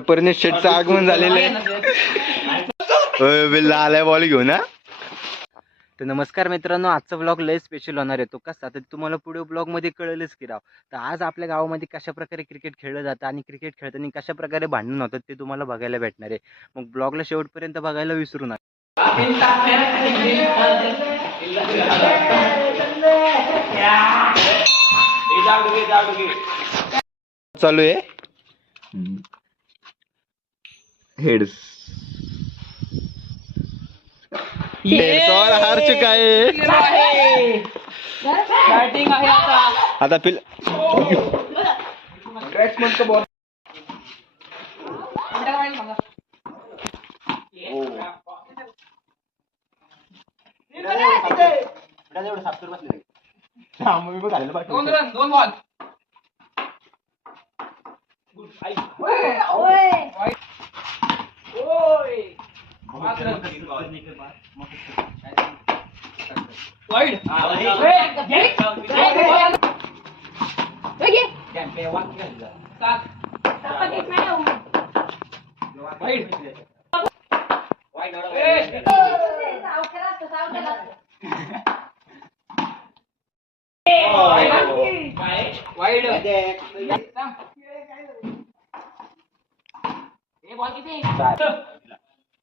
परने शेटचं आगमन झालेलं आहे. आलाय बॉल घेऊन हा? तर नमस्कार मित्रांनो आजचा ब्लॉग लय स्पेशल होणार आहे. तो कसा? तर तुम्हाला पुढे ब्लॉगमध्ये कळेलच की राव. तर आज आपल्या गावामध्ये कशा प्रकारे क्रिकेट खेळलं जातं आणि क्रिकेट खेळताना कशा प्रकारे भांडण होतात ते तुम्हाला बघायला भेटणार आहे. मग ब्लॉगला शेवटपर्यंत बघायला विसरू नका. चालू आहे. हेड्स. हार चुका है आहे आता. आता पिल दोन रन दोन बॉल वाईड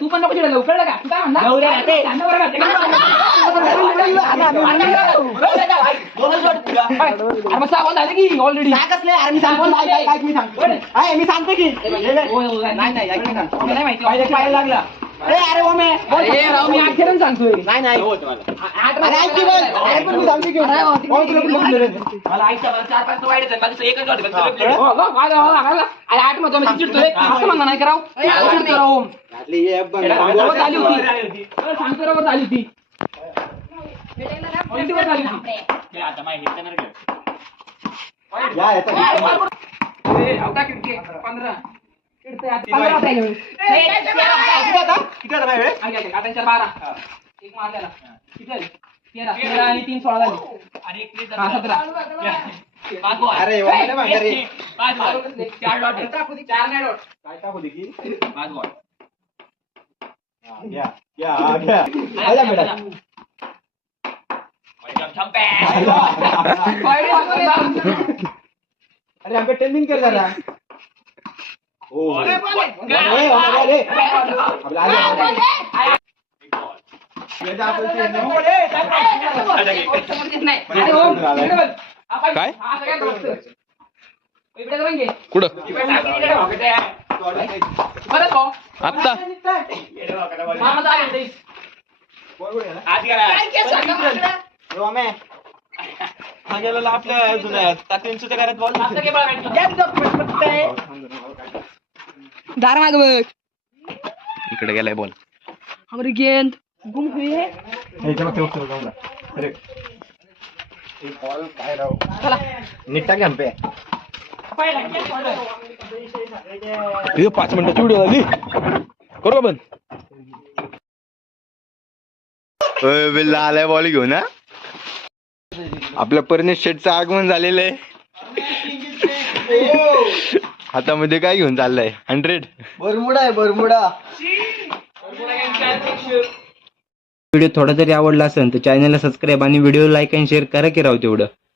तू पण नको चिडायला, का तू काय म्हणला त्यांना बरं का? अरे मग सावध झाले की ऑलरेडी नाही माहिती लागला. अरे राव मी अक्षरच सांगतोय आठ हो, हो, वागा, वागा, वागा. अरे आठमध्ये मी चिडतोय असं म्हणणं नाही करावं चिडतो राव ओम. वर झाली होती अरे सांगतो राव, वर झाली होती कोणती वर झाली होती ए, आउट आहे किती? पंधरा चिडतोय आता. पंधरा होता ह्यावेळी. आगे, आगे, आठ आणि चार बारा एक मारलेला किती झाली तेरा तेरा आणि तीन सोळा झाली हा सतरा अरे, वा, मला माघारी. चार डॉट चार नाही डॉट। अरे आमच्या टेलिंग कर जरा हो काय? काय कुठं परत भाऊ आत्ता मामाचा आले होते. काय केस सांगा आपल्या जुन्या तात्यांच्या घरात बोल आता काय बघा माहिती. दार माग बघ इकडे गेलाय बॉल हमारी गेंद गुम हुई है चला निट्टा कॅम्पे पाच मिनिटाची व्हिडिओ झाली करू आपण बिल्ला आलाय बॉल घेऊन हा आपल्या परने शेटचं आगमन झालेलं आहे हातामध्ये काय घेऊन चाललंय? हंड्रेड बरमुडा आहे बरमुडा. व्हिडिओ थोडा जरी आवडला असेल तर चॅनलला सबस्क्राईब आणि व्हिडिओ लाईक आणि शेअर करा की राव तेवढं.